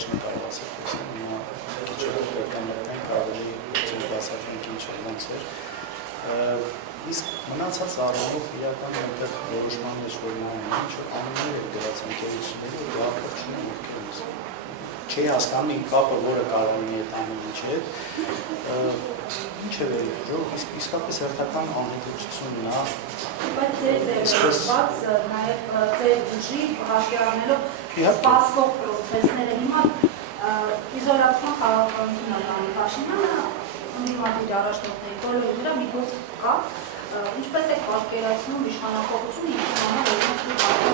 վերջին կարող ասել, հիմա քիչ պետք է մտնենք ավելի բացատրենք ինչ ոնց էր։ Իսկ մնացած առումով իրական այնտեղ որոշման մեջ որ նայում ինչ որ անուններ գրած ընկերությունների որ լավ չունեն ովքեր են։ Չի հասկանում իմ կապը, որը կարող ունի այդ ամեն ինչի հետ, ինչ է վերջով, իսկապես հերթական անհետությունն է։ Բայց ձեր վերաբերված նաև ձեր ուժի հաշվի առնելով սպասվող պրոցեսները հիմա իզոլացման խաղաղականություն ալանի Փաշինյանը ընդդիմադիր առաջնորդների բոլորի վրա մի գործ կա, ինչպես է պատկերացնում իշխանախոսությունը ինքն համար օրինակ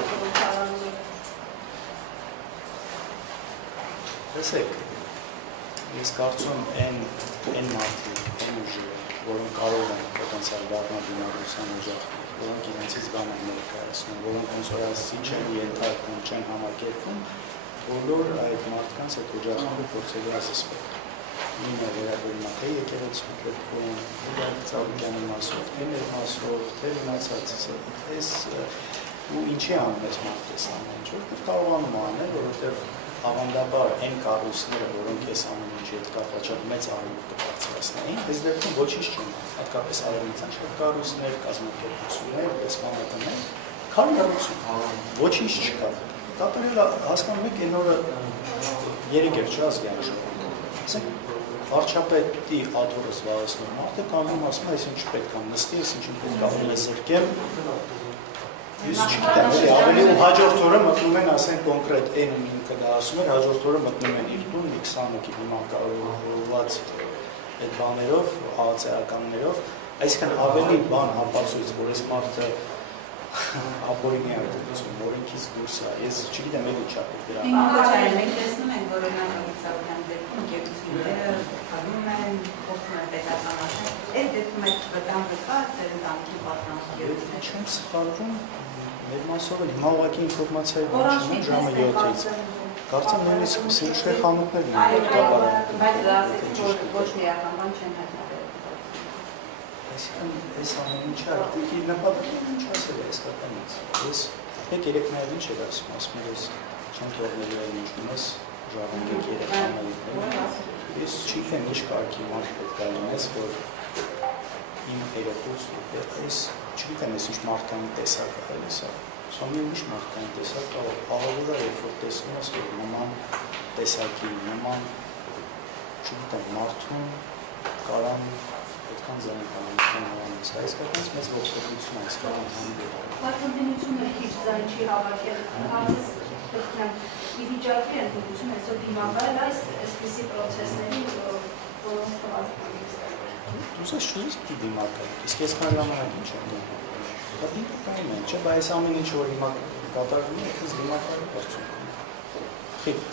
պրոցեսարանում։ Տեսեք, ես կարծում այն մարդիկ, այն ուժերը, որոնք կարող են պոտենցիալ դառնալ դիմադրության օջախներ, որոնք իրենցից բան են ներկայացնում, որոնք ոնց որ ասի չեն ենթարկվում, չեն համակերպվում, բոլոր այդ մարդկանց այդ օջախները փորձելու ասեսվել։ Ինը վերաբերում է թե եկեղեցու կերպում, թե Ծառուկյանի մասով, թե մեր մասով, թե մնացածից, ու ինչի անում այս մարդը այս ամեն ինչ, որովհետև կարողանում անել, որովհետև ավանդաբար այն կառույցները, որոնք այս ամեն ինչի հետ կապված շատ մեծ արժեք կբարձրացնեին, այս դեպքում ոչինչ չեն, հատկապես արևմտյան շատ կառույցներ, կազմակերպություններ, տեսմանատներ, քարոզություն, ոչինչ չկա։ Կապերել հասկանում եք այն օրը 3 էր ազգային ժողովում։ Վարչապետի աթոռը զբաղեցնող մարդը կանգնում ասում է, այս ինչ պետք է նստի, այս ինչ պետք է ունես զրկել։ Ես չգիտեմ, ավելի ու հաջորդ օրը մտնում են, ասեն կոնկրետ այն ինքը դա ասում էր, հաջորդ օրը մտնում են իր տուն, մի 20 հոգի դիմակայված այդ բաներով, ԱԱՑ-ականներով, այսինքն ավելի բան հապացույց, որ այս մարդը ապօրինի արտադրություն, օրենքից դուրս է, ես չգիտեմ, էլ ինչա պետք է դրանք։ Մենք տեսնում ենք, որ օրինակ Ծառուկյանի դեպքում ընկերությունները փակվում են, փոխվում են պետականացնել, այդ դեպքում այդ վտանգը կա, ձեր ընտանիքի պատրանքերությունը։ Չեմ սխալվում, մեր մասով էլ հիմա ուղղակի ինֆորմացիայի բան չունեմ ժամը 7-ից։ Կարծեմ նույնիսկ սիրուշե խանութներն են կապարան։ Բայց դա ասեցիք, որ ոչ մի իրական բան չեն հայտնաբերել։ Այսինքն այս ամեն ինչը արտիկի նպատակը ինչ ասել է իսկականից։ Ես եկ երեք նաև ինչ էր ասում ես չեմ թողնելու այն ինչ ունես ժառանգեք երեխաներին։ Ես չգիտեմ ինչ կարգի մարդ պետք է լինես, որ իմ երեխուց այս չգիտեմ ես ինչ մարդկային տեսակ է հելիսա։ Սա մի ուրիշ մարդկային տեսակ է, ահավոր է, երբ որ տեսնում ես, որ նման տեսակի, նման չգիտեմ մարդուն կարան այդքան զանիքանություն հավանից, իսկականից մեծ ողջունություն այս կարան հանդիպել։ Բայց ընդդիմությունը քիչ ձայն չի հավաքել, հարցս պետք է ի վիճակի ընդդիմությունը այսօր դիմակայել այսպիսի պրոցեսների, որոնց թվարկում Դուս ես չունես դիմակայել, իսկ ես քան ժամանակ ինչ եմ դիմակայել։ Դա դիմակայում են, չէ, բայց ամեն ինչ որ հիմա կատարվում է, ես դիմակայել գործում։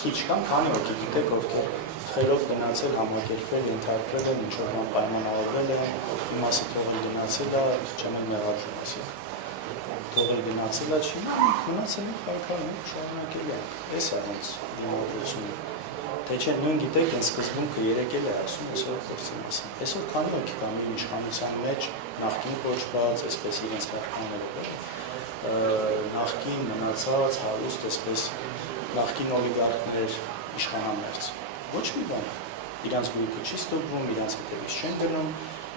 Քիչ կամ քանի հոգի գիտեք ովքեր խելով գնացել, համակերպվել, ենթարկվել են, ինչ-որ բան պայմանավորվել են, մի մասը թողել գնացել է, չեմ էլ մեղադրում ասել։ Թողել գնացել է, չի, մնացել է պայքարում ենք, շարունակել ենք։ Էս է հենց դիմադրությունը։ Թե չէ նույն գիտեք, այն սկզբունքը երեկել է ասում, այսօր փորձեմ ասեմ։ Այսօր քանի հոգի կա մի իշխանության մեջ նախկին կոչված, այսպես իրենց քաղաքաներով, նախկին մնացած հարուստ, այսպես նախկին օլիգարխներ իշխանամերձ։ Ոչ մի բան, իրանց գույքը չի ստորվում, իրանց հետևից չեն գնում,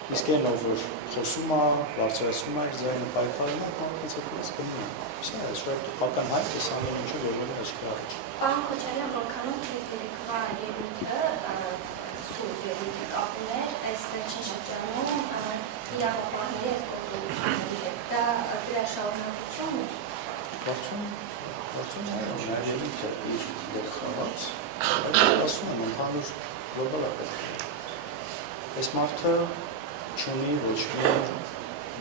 իսկ այն ով որ խոսում է, բարձրացնում է իր ձայնը պայքարում է, հանրից հետևից գնում է։ Սա է շատ ակնհայտ է ամեն ինչը ողջունել աչքի առաջ։ Պարոն Քոչարյան, որքանով երեկվա ելույթը սուրբ ելույթը կապում էր այս վերջին շրջանում իրավապահների այս գործողությունների հետ։ Դա դրա շարունակություն է։ Կարծում եմ, մեր ելույթը իր դեր խաղաց, բայց ասում եմ ընդհանուր գլոբալ այս մարդը չունի ոչ մի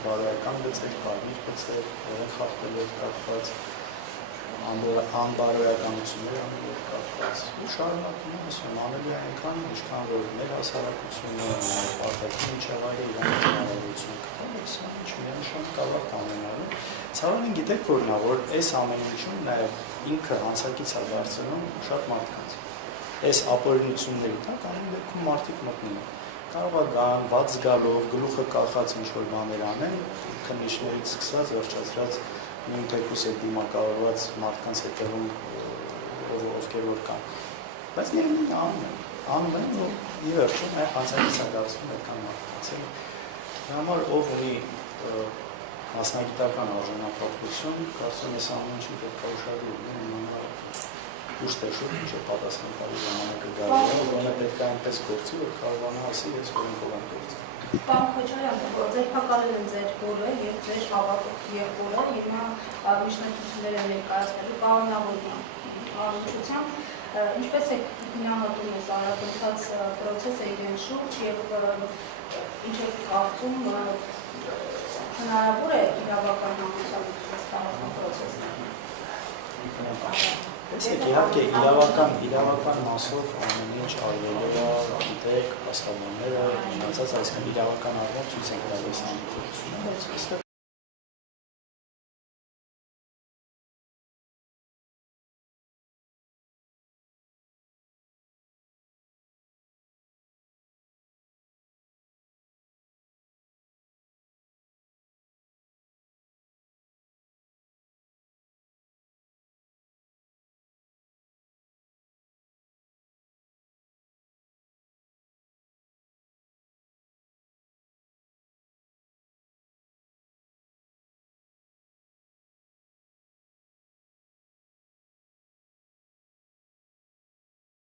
բարոյական գծեր, կարմիր գծեր, որոնք խախտելու հետ կապված, անբարոյականություններ անելու հետ կապված։ Ու շարունակում եմ ասում, անելու է այնքան, ինչքան որ մեր հասարակությունը, արտաքին միջավայրը իրանց հնարավորություն կտա, այս ամեն ինչ միանշան կարող անենալու։ Ցավալին գիտեք որն է, որ այս ամեն ինչում նաև ինքը հանցակից է դարձնում շատ մարդկանց։ Այս ապօրինությունների տակ ամեն դեպքում մարդիկ մտնում են։ Կարող է գան, ված գալով, գլուխը կախած ինչ-որ բաներ անեն, քննիչներից սկսած, վերջացրած նույն թեկուս այդ դիմակայված մարդկանց հետևում ովքեր որ կան։ Բայց միևնույն անում են ու ի վերջո մեր հանցանից ադարձում այդքան մարդացել։ Դրա համար ով ունի մասնագիտական արժանապատվություն, կարծում ես ամեն ինչի պետք է ուշադրություն ունենալ ուշ տեսուր, ինչ է պատասխան տալու ժամանակը գալու, որոնը պետք է այնպես գործի, որ կարողանա ասի, ես որոնքով եմ գործի։ Պարոն Քոչարյան, ձերբակալել են ձեր հորը եւ ձեր հավատոք եղբորը, հիմա միջնակցություններ են ներկայացնելու կանոնավորման առնչությամբ, ինչպես է գնահատում ես արագընթաց պրոցեսը իրեն շուրջ եւ ինչ է կարծում հնարավոր է իրավական համակարգություն ստանալու պրոցեսները։ Իհարկե իրավական մասով ամեն ինչ արվելու է, գիտեք, հաստատությունները, մնացած այսինքն իրավական առումով ցույց են տալիս անհետությունը։